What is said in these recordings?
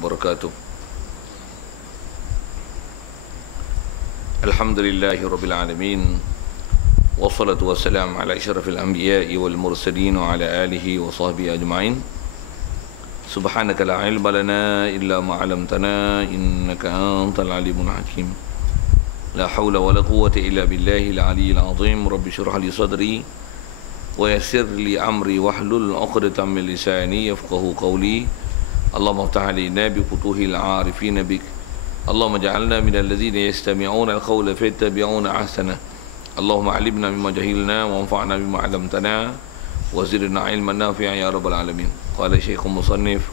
wabarakatuh. Alhamdulillahi rabbil alamin, wassalatu wassalamu ala asyrafil anbiya'i wal mursalin wa ala alihi wa sahbihi ajma'in. Subhanaka la ilma lana illa ma 'allamtana innaka antal alimul hakim. La haula wa la quwwata illa billahil aliyyil azim. Rabbi shrah li sadri wa yassir li amri wahlul 'uqdatam min lisani yafqahu qawli. Allahumma iftah alaina bi futuhil 'arifin bik. Allahumma ja'alna minal ladzina yastami'una al-qawla fayattabi'una ahsana. Allahumma 'allimna mimma jahilna wa anfa'na bima 'allamtana wa zidna 'ilman nafi'an ya rabbal alamin. Qala Syekhul Musannif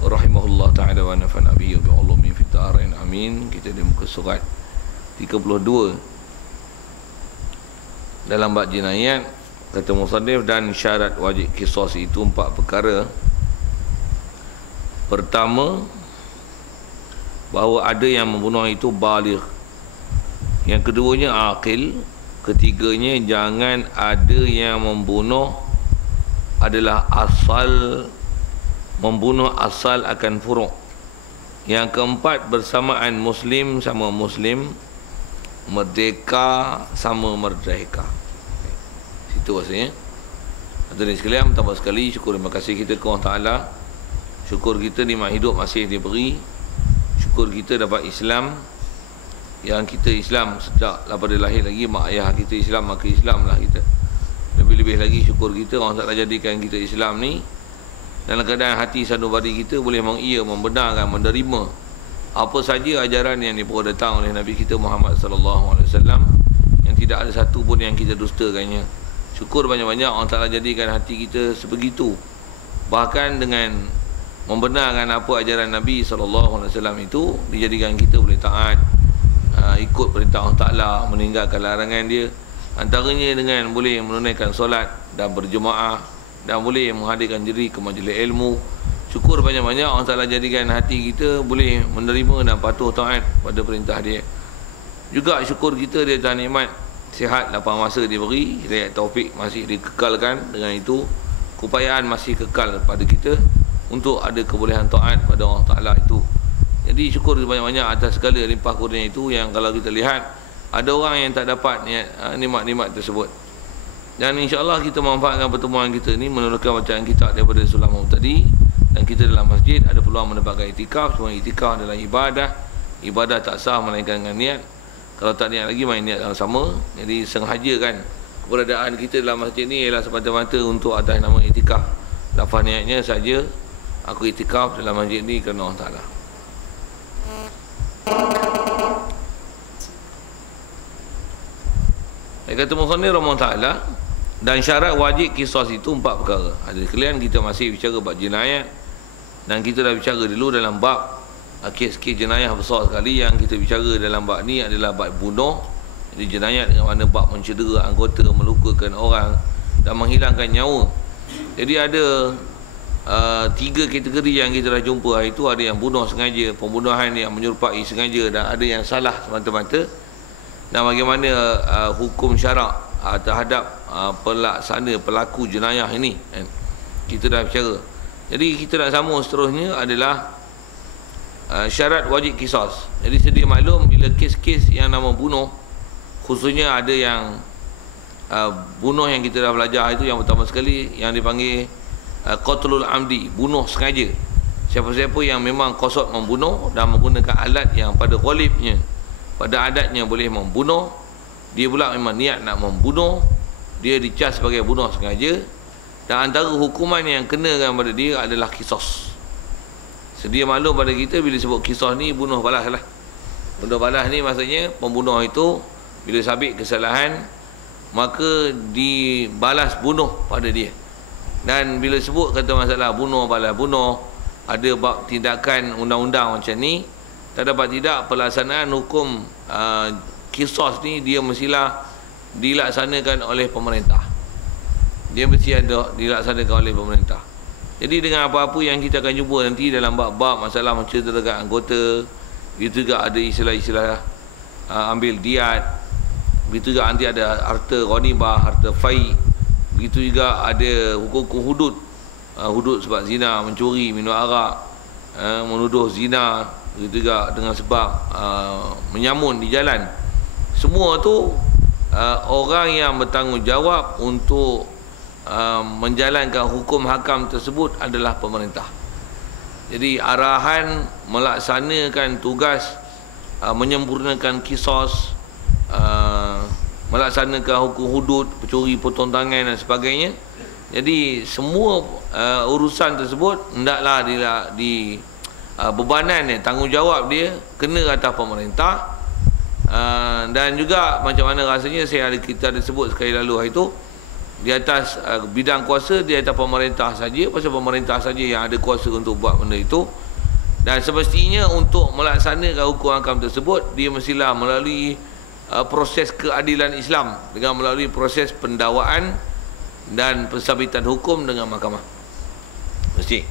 rahimahullah ta'ala wa nafa'na bihi wa bi 'ulumi fid dharain amin. Kita di muka surat 32 dalam bab jinayat, kata musannif, dan syarat wajib qisas itu 4 perkara. Pertama, bahawa ada yang membunuh itu baligh. Yang keduanya aqil. Ketiganya, jangan ada yang membunuh adalah asal, membunuh asal akan furu'. Yang keempat, bersamaan muslim sama muslim, merdeka sama merdeka. Itu maksudnya. Hadirin sekalian, pertama sekali syukur, terima kasih kita kepada Allah Ta'ala. Syukur kita nikmat hidup masih diberi. Syukur kita dapat Islam, yang kita Islam sejak daripada lahir lagi. Mak ayah kita Islam, maka Islamlah kita. Lebih-lebih lagi syukur kita Allah Ta'ala jadikan kita Islam ni dalam keadaan hati sanubari kita boleh mengiya, membenarkan, menerima apa saja ajaran yang dibawa datang oleh Nabi kita Muhammad sallallahu alaihi wasallam, yang tidak ada satu pun yang kita dustakannya. Syukur banyak-banyak Allah Ta'ala jadikan hati kita sebegitu. Bahkan dengan membenarkan apa ajaran Nabi SAW itu, dijadikan kita boleh taat, ikut perintah Allah Ta'ala, meninggalkan larangan dia. Antaranya dengan boleh menunaikan solat dan berjemaah, dan boleh menghadirkan diri ke majlis ilmu. Syukur banyak-banyak Allah Ta'ala jadikan hati kita boleh menerima dan patuh taat pada perintah dia. Juga syukur kita dia atas nikmat sihat, lapang masa diberi, hidayah taufik masih dikekalkan. Dengan itu keupayaan masih kekal pada kita untuk ada kebolehan taat pada Allah Ta'ala itu. Jadi syukur banyak-banyak atas segala limpah kurnia itu, yang kalau kita lihat ada orang yang tak dapat nikmat-nikmat tersebut. Dan insya-Allah kita manfaatkan pertemuan kita ni, meneruskan bacaan kita daripada surah Maun tadi. Dan kita dalam masjid ada peluang mendapatkan itikaf. Semua itikaf adalah ibadah. Ibadah tak sah melainkan dengan niat. Kalau tak niat lagi, main niat yang sama. Jadi sengajakan keberadaan kita dalam masjid ni ialah semata-mata untuk atas nama itikaf. Lafaz niatnya saja, aku itikaf dalam masjid ni kerana Allah Ta'ala. Kata musannif rahimahullah ta'ala, dan syarat wajib qisas itu 4 perkara. Ada sekalian, kita masih bicara bab jinayat, dan kita dah bicara dulu dalam bab kes-kes jenayah besar sekali. Yang kita bicara dalam bab ni adalah bab bunuh. Jadi jenayat dengan mana bab mencedera anggota, melukakan orang dan menghilangkan nyawa. Jadi ada 3 kategori yang kita dah jumpa hari itu. Ada yang bunuh sengaja, pembunuhan yang menyerupai sengaja, dan ada yang salah semata-mata. Dan bagaimana hukum syarak terhadap pelaksana, pelaku jenayah ini, kita dah bicara. Jadi kita nak sambung seterusnya adalah syarat wajib qisas. Jadi sedia maklum, bila kes-kes yang nama bunuh, khususnya ada yang bunuh yang kita dah belajar itu, yang pertama sekali yang dipanggil qatlul amdi, bunuh sengaja. Siapa-siapa yang memang qasad membunuh dan menggunakan alat yang pada ghalibnya, pada adatnya boleh membunuh, dia pula memang niat nak membunuh, dia dicas sebagai bunuh sengaja. Dan antara hukuman yang kenakan pada dia adalah qisas. Sedia maklum pada kita bila sebut qisas ni, bunuh balas lah. Bunuh balas ni maksudnya pembunuh itu bila sabit kesalahan, maka dibalas bunuh pada dia. Dan bila sebut kata masalah bunuh balas bunuh, ada bab tindakan undang-undang macam ni, tak dapat tidak pelaksanaan hukum qisas ni dia mestilah dilaksanakan oleh pemerintah. Dia mesti ada dilaksanakan oleh pemerintah. Jadi dengan apa-apa yang kita akan jumpa nanti dalam bab-bab masalah mencederakan anggota, itu juga ada istilah-istilah ambil diat, begitu juga nanti ada harta ghanimah, harta fai, begitu juga ada hukum hudud, hudud sebab zina, mencuri, minum arak, menuduh zina, begitu juga dengan sebab menyamun di jalan. Semua tu orang yang bertanggungjawab untuk menjalankan hukum hakam tersebut adalah pemerintah. Jadi arahan melaksanakan tugas menyempurnakan kisos, melaksanakan hukum hudud, pencuri potong tangan dan sebagainya. Jadi semua urusan tersebut hendaklah bebanan tanggungjawab dia kena atas pemerintah. Dan juga macam mana rasanya kita ada sebut sekali lalu hari itu, di atas bidang kuasa di atas pemerintah saja, pasal pemerintah saja yang ada kuasa untuk buat benda itu. Dan semestinya untuk melaksanakan hukum hakam tersebut, dia mestilah melalui proses keadilan Islam dengan melalui proses pendakwaan dan pensabitan hukum dengan mahkamah. Mesti.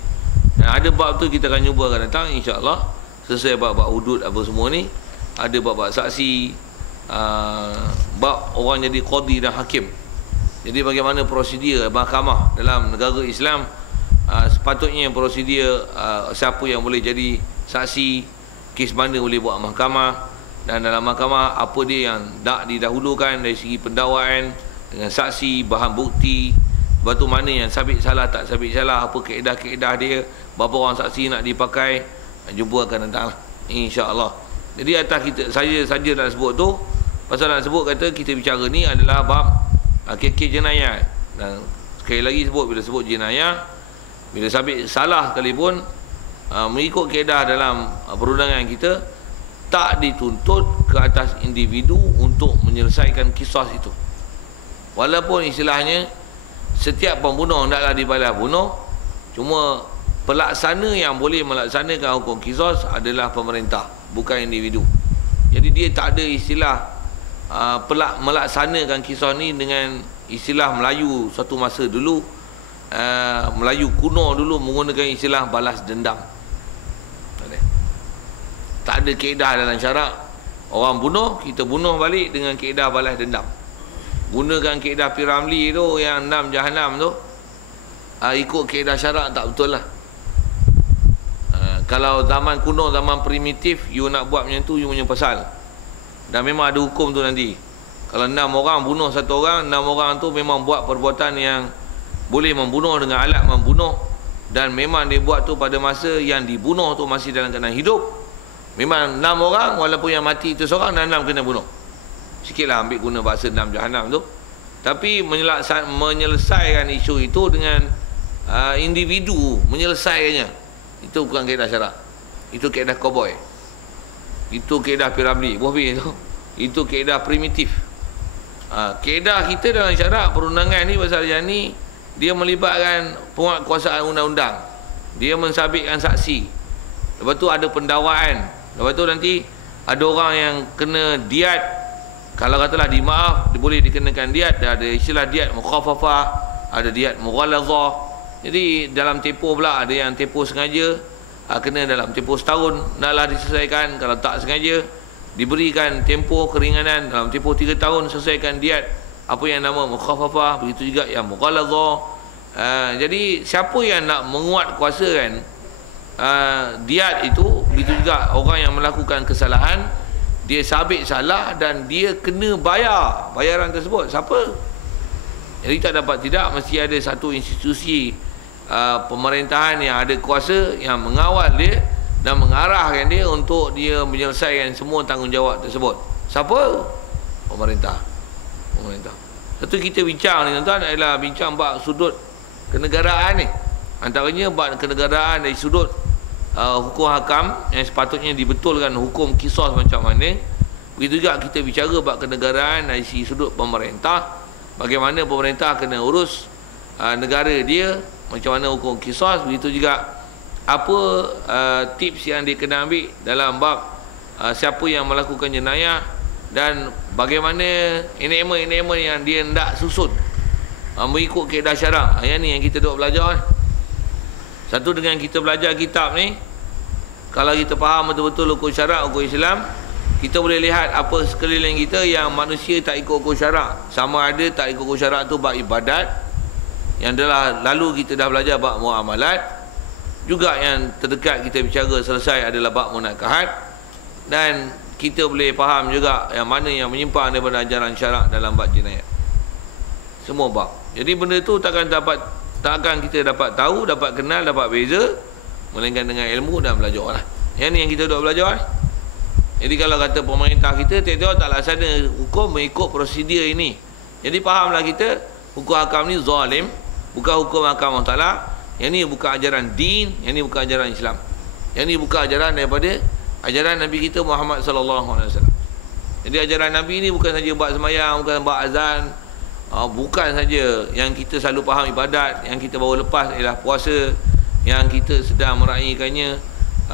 Dan ada bab tu kita akan cuba akan datang insya-Allah, selesai bab-bab hudud apa semua ni, ada bab-bab saksi, bab orang jadi qadi dan hakim. Jadi bagaimana prosedur mahkamah dalam negara Islam, sepatutnya prosedur siapa yang boleh jadi saksi, kes mana boleh buat mahkamah, dan dalam mahkamah apa dia yang tak didahulukan dari segi pendakwaan dengan saksi, bahan bukti, lepas tu mana yang sabit salah tak sabit salah, apa kaedah-kaedah dia, berapa orang saksi nak dipakai, jumpa akan datang insya-Allah. Jadi atas kita saja nak sebut tu, pasal nak sebut kata kita bicara ni adalah bab kes jenayah. Dan sekali lagi sebut, bila sebut jenayah, bila sabit salah sekalipun, mengikut kaedah dalam perundangan kita, tak dituntut ke atas individu untuk menyelesaikan kisah itu. Walaupun istilahnya setiap pembunuh hendaklah dibalas bunuh, cuma pelaksana yang boleh melaksanakan hukum kisos adalah pemerintah, bukan individu. Jadi dia tak ada istilah melaksanakan kisah ni dengan istilah Melayu suatu masa dulu, Melayu kuno dulu menggunakan istilah balas dendam. Tak ada kaedah dalam syarak. Orang bunuh, kita bunuh balik dengan kaedah balas dendam. Gunakan kaedah Piramli tu yang 6 jahanam tu, ikut kaedah syarak tak betul lah. Kalau zaman kuno, zaman primitif, you nak buat macam tu, you punya pasal. Dan memang ada hukum tu nanti. Kalau 6 orang bunuh 1 orang, 6 orang tu memang buat perbuatan yang boleh membunuh dengan alat membunuh, dan memang dia buat tu pada masa yang dibunuh tu masih dalam keadaan hidup. Memang 6 orang, walaupun yang mati itu seorang, dan 6 kena bunuh. Sikitlah ambil guna bahasa 6 jahanam tu. Tapi menyelesaikan isu itu dengan individu, menyelesaikannya, itu bukan kaedah syarak. Itu kaedah cowboy. Itu kaedah Piramli, buah tu. Itu kaedah primitif. Kaedah kita dalam syarak perundangan ni pasal yang ni, dia melibatkan penguatkuasaan undang-undang. Dia mensabitkan saksi. Lepas tu ada pendakwaan. Lepas tu nanti ada orang yang kena diat. Kalau katalah dimaaf, dia boleh dikenakan diat. Ada istilah diat mukhafafah, ada diat mughalazah. Jadi dalam tempoh pula ada yang tempoh sengaja, kena dalam tempoh setahun naklah diselesaikan. Kalau tak sengaja, diberikan tempoh keringanan dalam tempoh 3 tahun selesaikan diat, apa yang nama mukhafafah. Begitu juga yang mughalazah. Jadi siapa yang nak menguat kuasakan diat itu, begitu juga orang yang melakukan kesalahan, dia sabit salah dan dia kena bayar bayaran tersebut. Siapa? Jadi tak dapat tidak, mesti ada satu institusi pemerintahan yang ada kuasa yang mengawal dia dan mengarahkan dia untuk dia menyelesaikan semua tanggungjawab tersebut. Siapa? Pemerintah. Satu kita bincang ni tuan-tuan adalah bincang bab sudut kenegaraan ni. Antaranya bab kenegaraan dari sudut hukum hakam yang sepatutnya dibetulkan hukum kisos macam mana. Begitu juga kita bicara bab kenegaraan dari sudut pemerintah, bagaimana pemerintah kena urus negara dia, macam mana hukum kisos. Begitu juga apa tips yang dia kena ambil dalam bab siapa yang melakukan jenayah, dan bagaimana enakmen yang dia hendak susun mengikut kaedah syarak. Yang ni yang kita duk belajar. Satu dengan kita belajar kitab ni, kalau kita faham betul-betul hukum syarak, hukum Islam, kita boleh lihat apa sekeliling kita yang manusia tak ikut hukum syarak. Sama ada tak ikut hukum syarak tu bab ibadat, yang adalah lalu kita dah belajar bab muamalat, juga yang terdekat kita bicara selesai adalah bab munakahat, dan kita boleh faham juga yang mana yang menyimpang daripada ajaran syarak dalam bab jinayat. Semua bab. Jadi benda tu takkan kita dapat tahu, dapat kenal, dapat beza melainkan dengan ilmu dan belajar lah. Yang ni yang kita duk belajar. Jadi kalau kata pemerintah kita tengok tak laksana hukum mengikut prosedur ini, jadi fahamlah kita hukum hakam ni zalim, bukan hukum hakam Allah Ta'ala. Yang ni bukan ajaran din, yang ni bukan ajaran Islam. Yang ni bukan ajaran daripada ajaran Nabi kita Muhammad sallallahu alaihi wasallam. Jadi ajaran Nabi ni bukan saja bab sembahyang, bukan bab azan, bukan saja yang kita selalu faham ibadat, yang kita baru lepas ialah puasa, yang kita sedang meraihkannya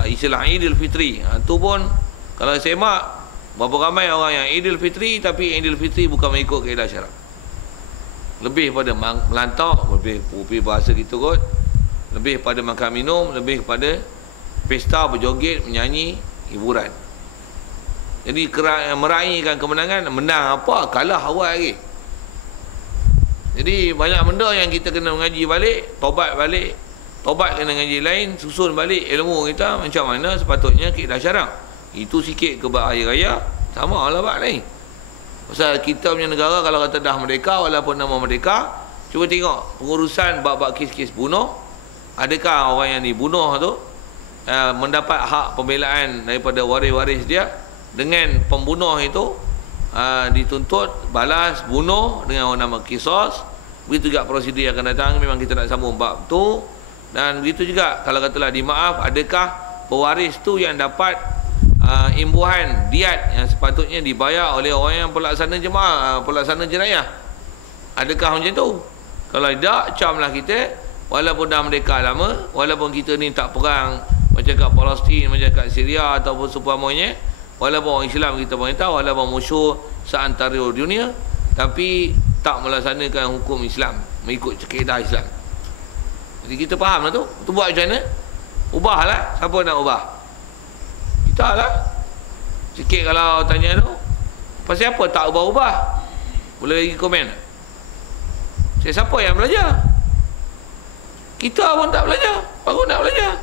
istilah Idul Fitri. Tu pun kalau semak berapa ramai orang yang Idul Fitri, tapi Idul Fitri bukan mengikut kaedah syarak. Lebih pada melantau, lebih bahasa kita kot, lebih pada makan minum, lebih kepada pesta, berjoget, menyanyi, hiburan. Jadi meraihkan kemenangan, menang apa, kalah awal lagi. Jadi banyak benda yang kita kena mengaji balik, tobat kena ngaji lain, susun balik ilmu kita macam mana sepatutnya kaedah syarak. Itu sikit ke bab hari raya, sama lah bab lain. Pasal kita punya negara kalau kata dah merdeka, walaupun nama merdeka, cuba tengok pengurusan bab-bab kes-kes bunuh. Adakah orang yang dibunuh tu mendapat hak pembelaan daripada waris-waris dia? Dengan pembunuh itu dituntut balas bunuh dengan nama kisos. Begitu juga prosedur yang akan datang. Memang kita nak sambung bab tu. Dan begitu juga kalau katalah dimaaf, adakah pewaris tu yang dapat imbuhan diat yang sepatutnya dibayar oleh orang yang pelaksana pelaksana jenayah? Adakah macam tu? Kalau tidak, camlah kita. Walaupun dah merdeka lama, walaupun kita ni tak perang macam kat Palestin, macam kat Syria ataupun seumpamanya, walaupun orang Islam kita perintah, walaupun musuh seantara dunia, tapi tak melaksanakan hukum Islam mengikut kaedah Islam. Jadi kita faham lah tu. Tu buat macam mana? Ubahlah. Siapa nak ubah? Kita lah. Sikit kalau tanya tu, pasal apa tak ubah-ubah? Boleh lagi komen. Siapa yang belajar? Kita pun tak belajar, baru nak belajar.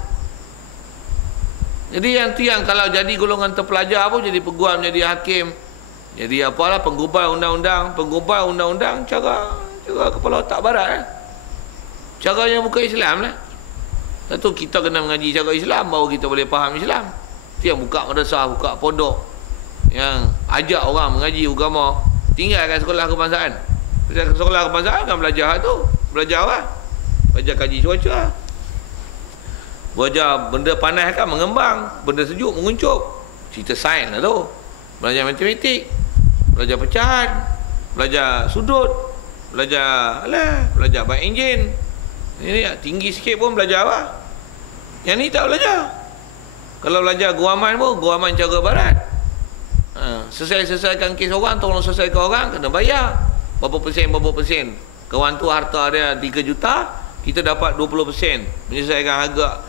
Jadi yang tiang kalau jadi golongan terpelajar pun jadi peguam, jadi hakim, jadi apalah penggubal undang-undang, cara kepala otak barat cara yang bukan Islam lah. Tentu kita kena mengaji cara Islam baru kita boleh faham Islam. Tiang buka madrasah, buka pondok yang ajak orang mengaji agama, tinggalkan sekolah kebangsaan. Sekolah kebangsaan kan belajar tu, belajar lah. Belajar kaji cuaca, belajar benda panas kan mengembang, benda sejuk menguncup, cerita sains lah tu. Belajar matematik, belajar pecahan, belajar sudut, belajar bab enjin. Ini tinggi sikit pun belajar apa? Yang ni tak belajar. Kalau belajar guaman pun guaman cara barat. Selesaikan kes orang, tolong selesaikan orang, kena bayar berapa persen. Kawan tu harta dia 3 juta, kita dapat 20% menyelesaikan harga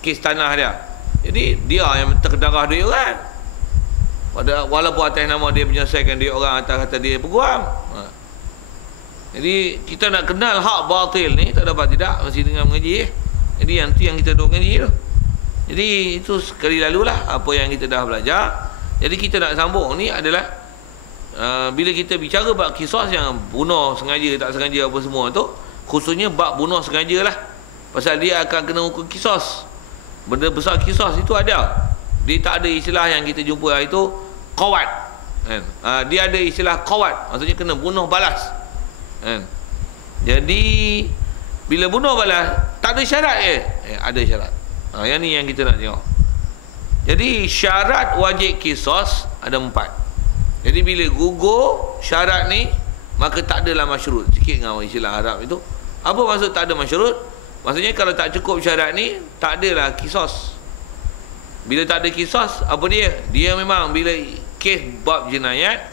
kes tanah dia. Jadi dia yang terkedarah duit orang, walaupun atas nama dia menyelesaikan duit orang, atas kata dia peguam. Jadi kita nak kenal hak batil ni tak dapat tidak mesti dengan mengaji. Jadi yang tu yang kita duk mengaji tu. Jadi itu sekali lalulah apa yang kita dah belajar. Jadi kita nak sambung ni adalah bila kita bicara bab kisos yang bunuh sengaja tak sengaja apa semua tu, khususnya bab bunuh sengaja lah, pasal dia akan kena hukum kisos. Benda besar kisos itu ada. Dia tak ada istilah yang kita jumpa itu qawat kan? Dia ada istilah qawat, maksudnya kena bunuh balas kan? Jadi bila bunuh balas tak ada syarat ada syarat. Yang ni yang kita nak tengok. Jadi syarat wajib kisos ada 4. Jadi bila gugur syarat ni, maka tak adalah masyurut. Sikit dengan istilah Arab itu. Apa maksud tak ada masyurut? Maksudnya kalau tak cukup syarat ni, tak adalah kisos. Bila tak ada kisos, apa dia? Dia memang bila kes bab jenayat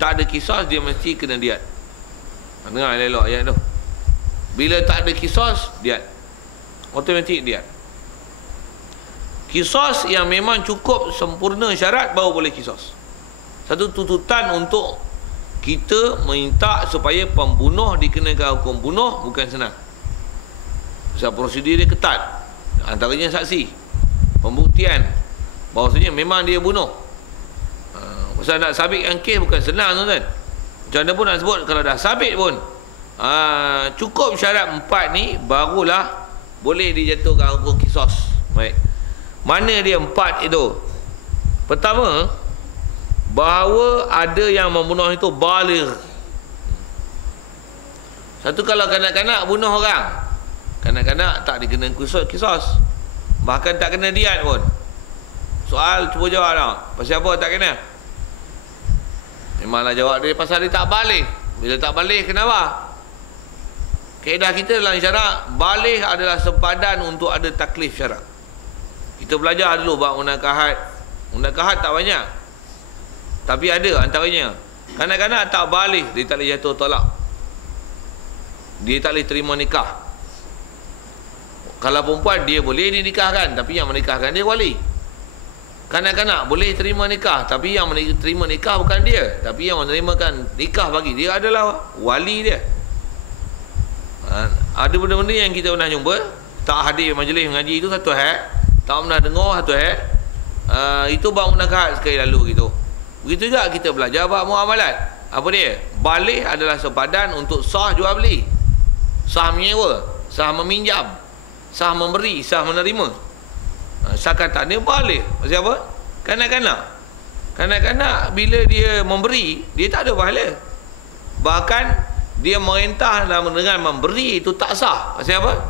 tak ada kisos, dia mesti kena diat. Dengar elok ayat tu. Bila tak ada kisos, diat. Automatik diat. Kisos yang memang cukup sempurna syarat baru boleh kisos. Satu tuntutan untuk kita minta supaya pembunuh dikenakan hukum bunuh bukan senang. Sebab prosedur dia ketat. Antaranya saksi, pembuktian bahawasanya memang dia bunuh. Pasal nak sabitkan kes bukan senang tuan-tuan. Macam mana pun nak sebut, kalau dah sabit pun cukup syarat 4 ni barulah boleh dijatuhkan hukum kisos. Baik. Mana dia 4 itu? Pertama, bahawa ada yang membunuh itu baligh. Satu, kalau kanak-kanak bunuh orang, kanak-kanak tak dikena kisos, bahkan tak kena diat pun. Soal cuba jawab tak? Pasal apa tak kena? Memanglah jawab dia pasal dia tak balik. Bila tak balik, kenapa? Kaedah kita dalam syarak, balik adalah sepadan untuk ada taklif syarak. Kita belajar dulu bab munakahat. Munakahat tak banyak, tapi ada antaranya. Kanak-kanak tak balik, dia tak boleh jatuh tolak, dia tak boleh terima nikah. Kalau perempuan, dia boleh dinikahkan, tapi yang menikahkan dia wali. Kanak-kanak boleh terima nikah, tapi yang terima nikah bukan dia, tapi yang menerimakan nikah bagi dia adalah wali dia. Ada benda-benda yang kita pernah jumpa, tak hadir majlis mengaji itu satu hal, tak pernah dengar satu hal. Itu bab munakahat sekali lalu gitu. Begitu juga kita belajar bab muamalat. Apa dia? Balik adalah sepadan untuk sah jual beli, sah menyewa, sah meminjam, sah memberi, sah menerima. Sah kata dia balik. Maksud apa? Kanak-kanak bila dia memberi, dia tak ada pahala. Bahkan dia merintah dengan memberi itu tak sah. Maksud apa?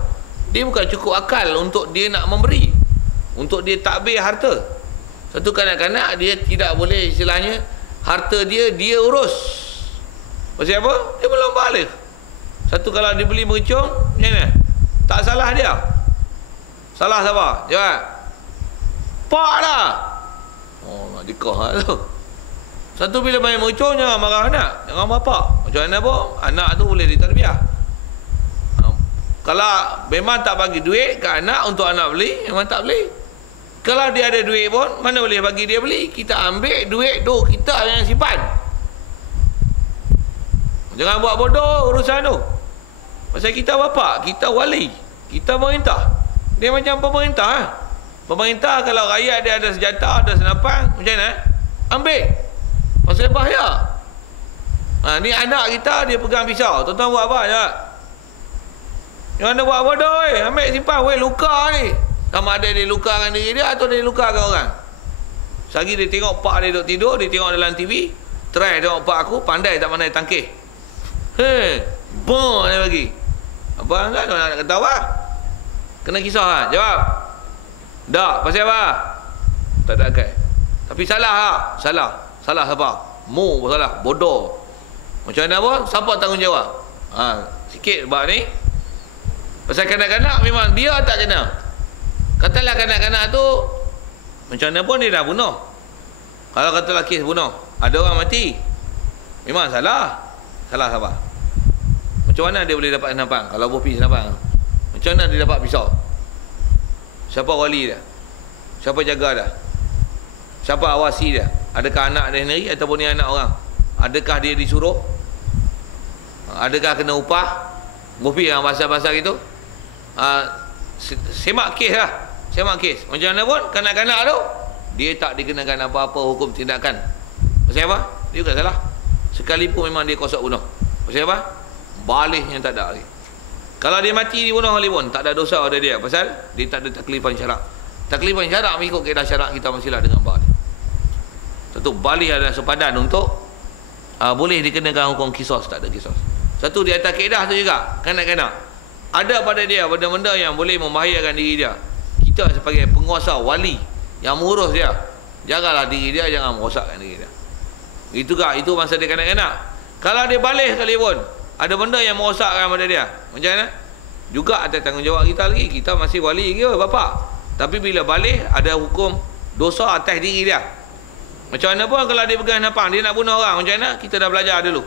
Dia bukan cukup akal untuk dia nak memberi, untuk dia takbir harta. Satu, kanak-kanak dia tidak boleh, istilahnya harta dia urus. Maksud apa? Dia belum balik. Satu, kalau dia beli mercung, macam mana? Tak salah dia. Salah siapa? Jawab. Pak dah. Oh, nak dikah lah tu. Satu, bila main mercung, jangan marah anak, jangan bapak. Macam mana pun, anak tu boleh ditarbiyah. Kalau memang tak bagi duit ke anak untuk anak beli, memang tak beli. Kalau dia ada duit pun, mana boleh bagi dia beli. Kita ambil duit tu, kita yang simpan. Jangan buat bodoh urusan tu. Pasal kita bapak, kita wali, kita pemerintah. Dia macam pemerintah. Pemerintah kalau rakyat dia ada senjata, ada senapan, macam mana? Ambil. Pasal bahaya. Ni anak kita, dia pegang pisau. Tuan-tuan buat apa? Ya? Yang anda buat bodoh, ambil simpan, luka ni. Sama ada dia lukakan diri dia atau dia lukakan orang. Sehari dia tengok pak dia duduk tidur, dia tengok dalam TV, try tengok pak aku, pandai tak pandai tangkis. Bom dia bagi. Apa enggak nak kata apa? Kena kisah lah. Jawab. Tak, pasal apa? Tak ada akal. Tapi salah lah. Salah siapa? Mu salah, bodoh. Macam mana pun, siapa tanggungjawab? Sikit bab ni. Pasal kanak-kanak memang dia tak kena. Katalah kanak-kanak tu macam mana pun dia dah bunuh. Kalau katalah kes bunuh, ada orang mati, memang salah. Salah siapa? Macam mana dia boleh dapat senapang? Kalau bopi senapang, macam mana dia dapat pisau? Siapa wali dia? Siapa jaga dia? Siapa awasi dia? Adakah anak dia sendiri ataupun ni anak orang? Adakah dia disuruh? Adakah kena upah? Bopi yang pasal-pasal itu semak kes lah. Semak kes. Macam mana pun kanak-kanak tu, dia tak dikenakan apa-apa hukum tindakan. Pasal apa? Dia bukan salah. Sekalipun memang dia kosok bunuh. Pasal apa? Balik yang tak ada lagi. Kalau dia mati dibunuh oleh pun tak ada dosa pada dia. Pasal dia tak ada taklifan syarak. Taklifan syarak mengikut kaedah syarak kita mestilah dengan balik. Satu, balik adalah sepadan untuk boleh dikenakan hukum kisos, tak ada kisos. Satu, di atas kaedah tu juga, kanak-kanak ada pada dia benda-benda yang boleh membahayakan diri dia. Kita sebagai penguasa, wali yang mengurus dia, jagalah diri dia, jangan merosakkan diri dia. Itu masa dia kanak-kanak. Kalau dia balik sekalipun, ada benda yang merosakkan pada dia, macam mana? Juga ada tanggungjawab kita lagi. Kita masih wali ke bapak, tapi bila balik ada hukum dosa atas diri dia. Macam mana pun kalau dia pegang senapang, dia nak bunuh orang, macam mana? Kita dah belajar dulu.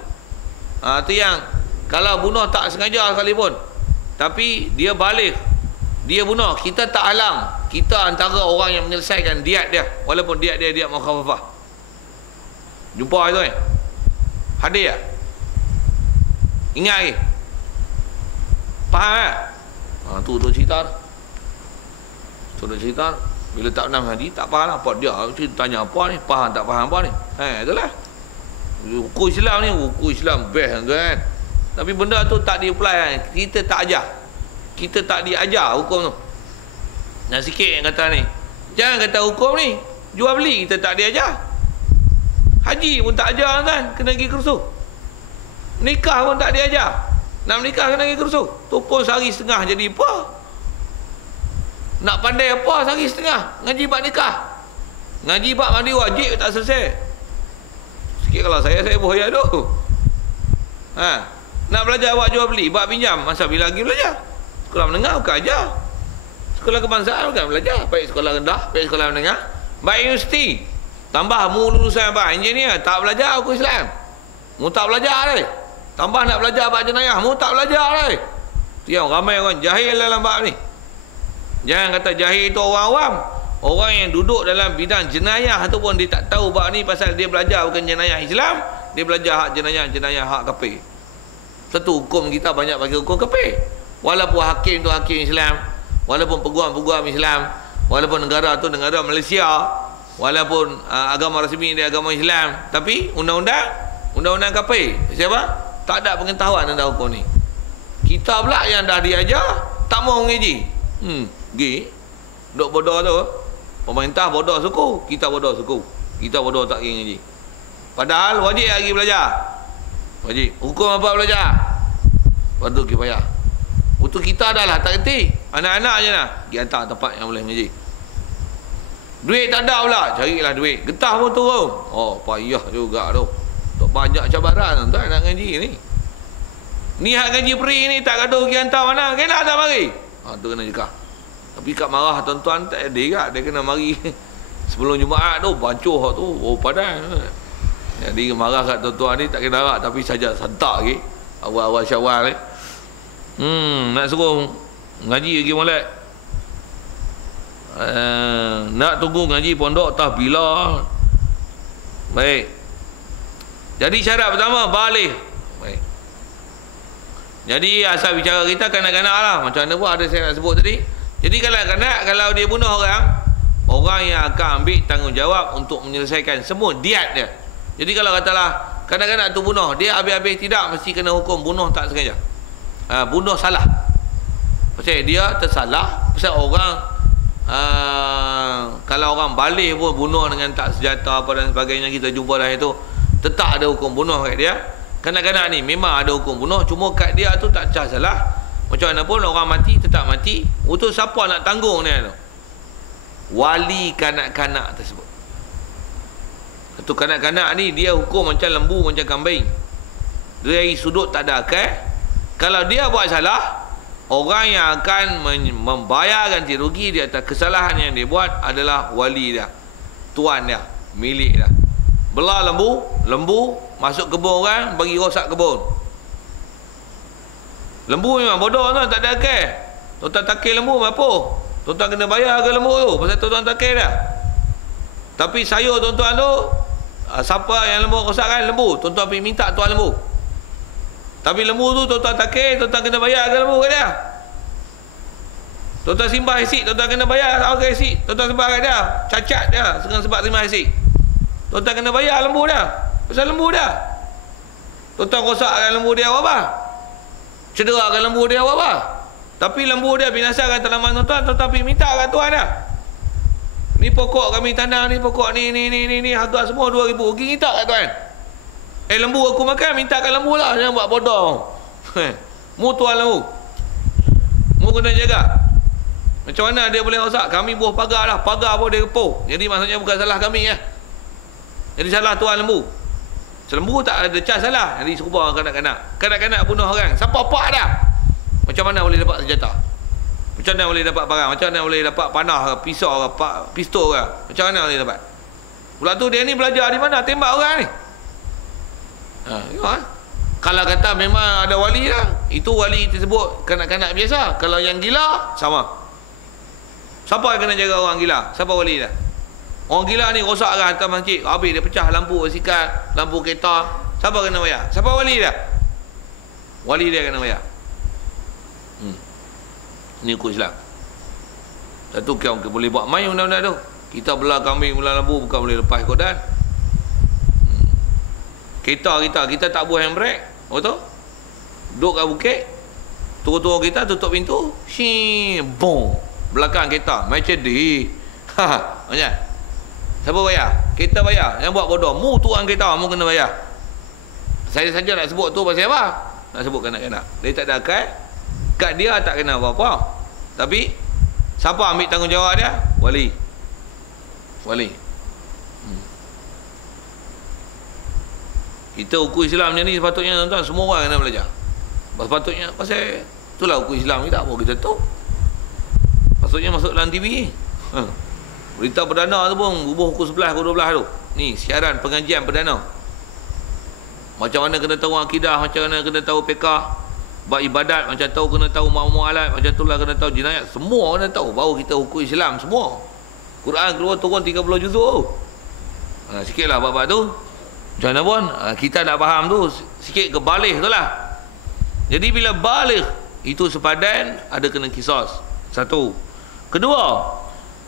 Itu yang kalau bunuh tak sengaja sekalipun, tapi dia balik, dia bunuh, kita tak halang. Kita antara orang yang menyelesaikan diat dia, walaupun diat dia diat mukhafafah. Jumpa itu hadir ya? Ingat lagi? Faham tak? Tu cerita tu. Sudah cerita, bila tak pernah haji, tak faham lah. Apa dia, tanya apa ni, faham tak faham apa ni. Itulah. Hukum Islam ni, hukum Islam best kan. Tapi benda tu tak di-apply kan. Kita tak ajar. Kita tak diajar hukum tu. Dan sikit yang kata ni, jangan kata hukum ni, jual beli kita tak diajar. Haji pun tak ajar kan, kena pergi kursus. Nikah pun tak diajar. Nak menikah kena pergi kursus. Tu pun sehari setengah jadi apa? Nak pandai apa sehari setengah? Ngaji bab nikah. Ngaji bab mandi wajib tak selesai. Sikit kalau saya bohaya tu. Nak belajar bab jual beli, bab pinjam, masa bila lagi belajar? Sekolah menengah bukan ajar. Sekolah kebangsaan bukan belajar. Baik sekolah rendah, baik sekolah menengah, baik universiti. Tambah mu lulusan apa? Engineer, tak belajar hukum Islam. Mu tak belajar dah. Tambah nak belajar bab jenayah, mu tak belajar dah. Tiang ramai orang jahil dalam bab ni. Jangan kata jahil itu orang awam. Orang yang duduk dalam bidang jenayah ataupun dia tak tahu bab ni pasal dia belajar bukan jenayah Islam, dia belajar hak jenayah hak kafir. Satu hukum kita banyak bagi hukum kafir. Walaupun hakim tu hakim Islam, walaupun peguam-peguam Islam, walaupun negara tu negara Malaysia, walaupun agama rasmi dia agama Islam, tapi undang-undang kafir. Siapa? Tak ada pengetahuan tentang hukum ni. Kita pula yang dah diajar tak mau ngaji. Duk bodoh tu. Pemerintah bodoh suku, kita bodoh suku. Kita bodoh tak pergi ngaji. Padahal wajib lagi belajar. Wajib. Hukum apa belajar? Fardu kifayah. Untuk kita dah lah tak kerti. Anak-anak je lah. Pergi hantar tempat yang boleh ngaji. Duit tak ada pula. Carilah duit. Getah pun turun. Oh, payah juga tu. Tak banyak cabaran tuan nak ngaji ni. Niat ngaji free ni tak gaduh pergi hantar mana. Kena tak mari. Tu kena juga. Tapi kat marah tuan-tuan tak ada kat. Dia kena mari sebelum Jumaat tu. Bancuh tu. Oh, padan. Jadi marah kat tuan-tuan ni tak kena rak. Tapi saja santak lagi. Awal-awal Syawal ni. Nak suruh ngaji lagi molek. Nak tunggu ngaji pondok tak bila. Baik. Jadi syarat pertama balik. Baik. Jadi asal bicara kita kanak-kanak lah. Macam mana pun ada saya nak sebut tadi. Jadi kanak-kanak kalau dia bunuh orang yang akan ambil tanggungjawab untuk menyelesaikan semua diat dia. Jadi kalau katalah kanak-kanak tu bunuh, dia habis-habis tidak mesti kena hukum bunuh tak sengaja. Bunuh salah. Pasal dia tersalah. Pasal orang kalau orang balik pun bunuh dengan tak senjata apa dan sebagainya, kita jumpa dah itu, tetap ada hukum bunuh kat dia. Kanak-kanak ni memang ada hukum bunuh, cuma kat dia tu tak cah salah. Macam mana pun orang mati tetap mati. Untuk siapa nak tanggung ni tu? Wali kanak-kanak tersebut. Itu kanak-kanak ni dia hukum macam lembu, macam kambing. Dari sudut tak ada akal. Kalau dia buat salah, orang yang akan membayar ganti rugi di atas kesalahan yang dia buat adalah wali dia, tuan dia, milik dia. Belah lembu masuk kebun orang, bagi rosak kebun. Lembu memang bodoh tu, tak ada akal. Tuan-tuan takil lembu apa? Tuan-tuan kena bayar ke lembu tu pasal tuan-tuan takil dah. Tapi sayur tuan-tuan tu, siapa yang lembu rosakkan? Lembu. Tuan-tuan pergi minta tuan lembu. Tapi lembu tu tuan-tuan takil, tuan-tuan kena bayar ke lembu ke dia? Tuan-tuan simbah isik, tuan-tuan kena bayar harga isik. Tuan-tuan sembah kat dia, cacat dia dengan sebab simbah isik. Tuan-tuan kena bayar lembu dia. Pasal lembu dia. Tuan-tuan rosakkan lembu dia apa? Cederakan lembu dia apa? Tapi lembu dia binasakan tanaman tuan-tuan, tuan-tuan pergi minta kat tuan dia. Ni pokok kami tanam, ni pokok ni harga semua 2,000. Pergi minta kat tuan. Lembu aku makan, minta kat lembu lah. Jangan buat bodoh. Mu tuan lembu. Mu kena jaga. Macam mana dia boleh rosak? Kami buah pagar lah. Pagar pun dia repuh. Jadi maksudnya bukan salah kami ya. Jadi salah tuan lembu. Lembu tak ada cas salah. Jadi serupa kanak-kanak. Kanak-kanak bunuh orang. Siapa pak dah? Macam mana boleh dapat senjata? Macam mana boleh dapat barang? Macam mana boleh dapat panah ke, pisau ke, pistol ke? Macam mana boleh dapat? Pula tu dia ni belajar di mana? Tembak orang ni. Kalau kata memang ada wali lah, itu wali tersebut kanak-kanak biasa. Kalau yang gila, sama. Siapa yang kena jaga orang gila? Siapa wali dia? Orang gila ni rosak kan atas masjid, habis dia pecah lampu sikat, lampu kereta. Siapa kena bayar? Siapa wali dia? Wali dia kena bayar. Ini hukum Islam. Satu kita boleh buat main undang-undang tu. Kita belah kambing, belah lembu bukan boleh lepas kodan. Kita tak buat handbrake. Betul? Duduk kat bukit, turun-turun kita tutup pintu, boom, belakang kereta macam di. Macam siapa bayar? Kita bayar. Yang buat bodoh mu tuan kereta, mu kena bayar. Saya saja nak sebut tu pasal apa? Nak sebut kanak-kanak. Dia tak ada akal. Kat dia tak kena apa-apa. Tapi siapa ambil tanggungjawab dia? Wali. Kita hukum Islam macam ni sepatutnya tuan-tuan semua orang kena belajar. Sepatutnya pasal itulah hukum Islam kita, apa kita tahu. Maksudnya masuk dalam TV. Berita perdana tu pun bubuh pukul 11 pukul 12 tu. Ni siaran pengajian perdana. Macam mana kena tahu akidah, macam mana kena tahu fiqh, buat ibadat, macam tahu kena tahu muamalat, macam itulah kena tahu jinayat. Semua kena tahu baru kita hukum Islam semua. Quran keluar turun 30 juzuk. Sikitlah bab-bab tu. Macam mana pun kita nak faham tu sikit kebalih tu lah. Jadi bila balik itu sepadan ada kena kisos. Satu. Kedua,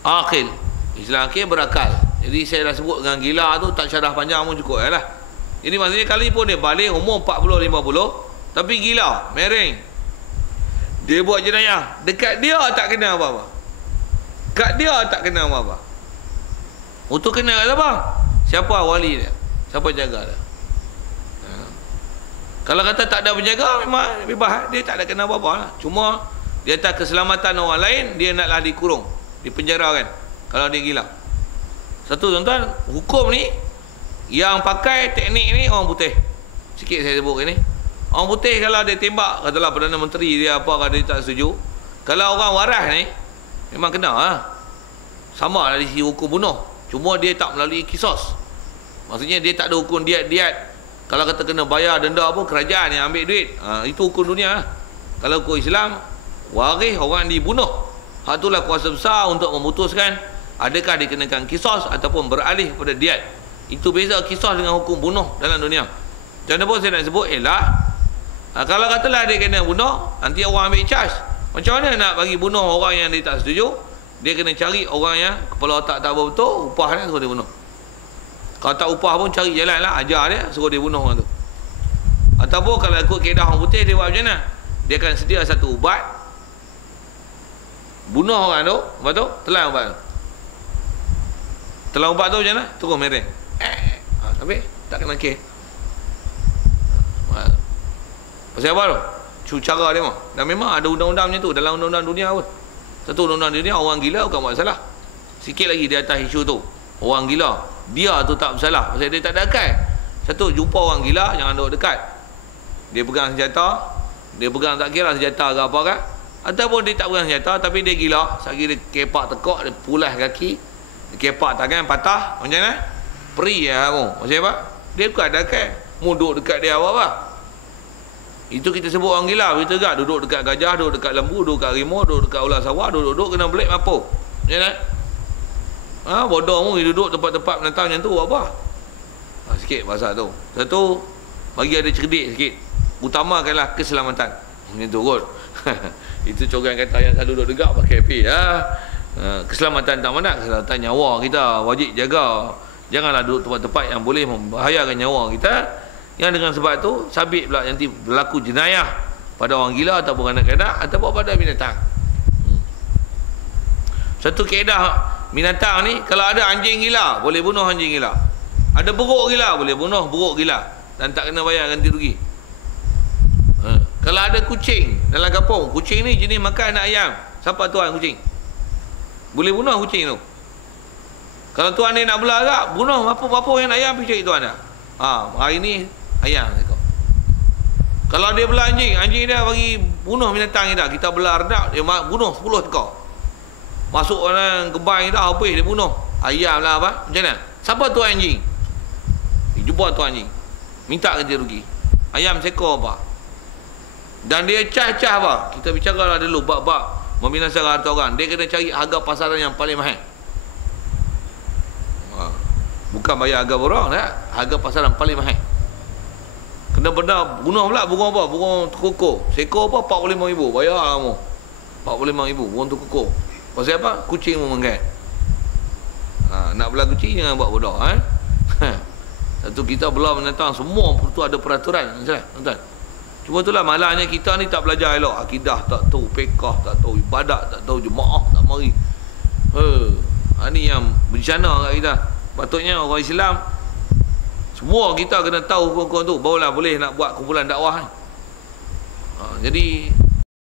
akil. Islam akil berakal. Jadi saya dah sebut dengan gila tu tak syarah panjang pun cukup lah. Jadi maksudnya kali pun dia balik umur 40 50 tapi gila, mereng. Dia buat jenayah, dekat dia tak kena apa-apa. Kat dia tak kena apa-apa. Untuk kena kat siapa? Siapa wali dia? Siapa jaga dia? Kalau kata tak ada penjaga, memang bebas, dia tak ada kena apa-apa lah. Cuma di atas keselamatan orang lain, dia naklah dikurung, dipenjara kan, kalau dia gila. Satu tuan-tuan, hukum ni yang pakai teknik ni orang putih. Sikit saya sebut ni. Orang putih kalau dia tembak, katalah Perdana Menteri dia apa, kalau dia tak setuju. Kalau orang waras ni memang kena lah. Sama lah di sisi hukum bunuh, cuma dia tak melalui kisos. Maksudnya dia tak ada hukum diat-diat. Kalau kata kena bayar denda apa, kerajaan yang ambil duit. Itu hukum dunia lah. Kalau hukum Islam, waris orang dibunuh, hak itulah kuasa besar untuk memutuskan adakah dikenakan kisos ataupun beralih kepada diat. Itu beza kisos dengan hukum bunuh dalam dunia. Macam mana pun saya nak sebut kalau katalah dia kena bunuh, nanti orang ambil charge. Macam mana nak bagi bunuh orang yang dia tak setuju? Dia kena cari orang yang kepala otak tak betul, upah dia suruh dia bunuh. Kalau tak upah pun cari jalan lah, ajar dia, suruh dia bunuh orang tu. Ataupun kalau ikut kaedah orang putih, dia buat macam mana? Dia akan sedia satu ubat, bunuh orang tu, ubat tu, telan ubat tu. Telan ubat tu macam mana? Turun mereng. Tapi tak kena kes. Pasal apa tu? Cara dia mah. Dan memang ada undang-undang macam tu dalam undang-undang dunia pun. Satu undang-undang dunia, orang gila bukan buat salah. Sikit lagi di atas isu tu, orang gila, dia tu tak bersalah pasal dia tak ada akal. Satu, jumpa orang gila jangan duduk dekat. Dia pegang senjata, dia pegang tak kira senjata ke apa kan, ataupun dia tak pegang senjata tapi dia gila, sagi dia kepak tekak, dia pulas kaki, dia kepak tangan patah, macam mana? Peri lah kamu. Macam apa? Dia bukan ada akal. Mu duduk dekat dia apa-apa. Itu kita sebut orang gila. Begitu juga duduk dekat gajah, duduk dekat lembu, duduk dekat rimau, duduk dekat ular sawah, duduk kena belik mampu. Macam mana? Bodoh mu duduk tempat-tempat menentang macam tu apa? Sikit bahasa tu. Satu, bagi ada cerdik sikit. Utamakanlah keselamatan. Macam tu kot. Itu coran kata yang selalu duduk dekat pakai P. Keselamatan tak mana? Keselamatan nyawa kita wajib jaga. Janganlah duduk tempat-tempat yang boleh membahayakan nyawa kita. Yang dengan sebab tu sabit pula nanti berlaku jenayah pada orang gila ataupun kanak-kanak ataupun pada binatang. Satu kaedah binatang ni, kalau ada anjing gila boleh bunuh anjing gila, ada beruk gila boleh bunuh beruk gila dan tak kena bayar ganti rugi. Kalau ada kucing dalam kampung, kucing ni jenis makan anak ayam, siapa tuan kucing? Boleh bunuh kucing tu. Kalau tuan ni nak belah agak, bunuh apa-apa yang nak ayam pergi cari tuan dah. Hari ni ayam kau. Kalau dia belah anjing, anjing dia bagi bunuh binatang kita belah redak, dia bunuh 10 ekor. Masuk orang kebang dah habis dia bunuh. Ayam lah apa? Macam mana? Siapa tu anjing? Jumpa tu anjing. Minta ganti rugi. Ayam sekor apa? Dan dia cah-cah apa? Kita bicara lah dulu bab-bab membinasakan harta orang. Dia kena cari harga pasaran yang paling mahal. Bukan bayar harga borang tak? Harga pasaran paling mahal. Kena benda bunuh pula burung apa? Burung tekukor. Sekor apa? 45,000. Bayar kamu. 45,000 burung tekukor. Pasal apa? Kucing memenggal. Nak belah kucing jangan buat bodoh. Satu kita belah menentang semua tu ada peraturan. Tuan-tuan. Cuma itulah malahnya kita ni tak belajar elok. Akidah tak tahu, fiqh tak tahu, ibadat tak tahu, jemaah tak mari. Ini yang bencana kat kita. Patutnya orang Islam semua kita kena tahu hukum-hukum tu, barulah boleh nak buat kumpulan dakwah. Jadi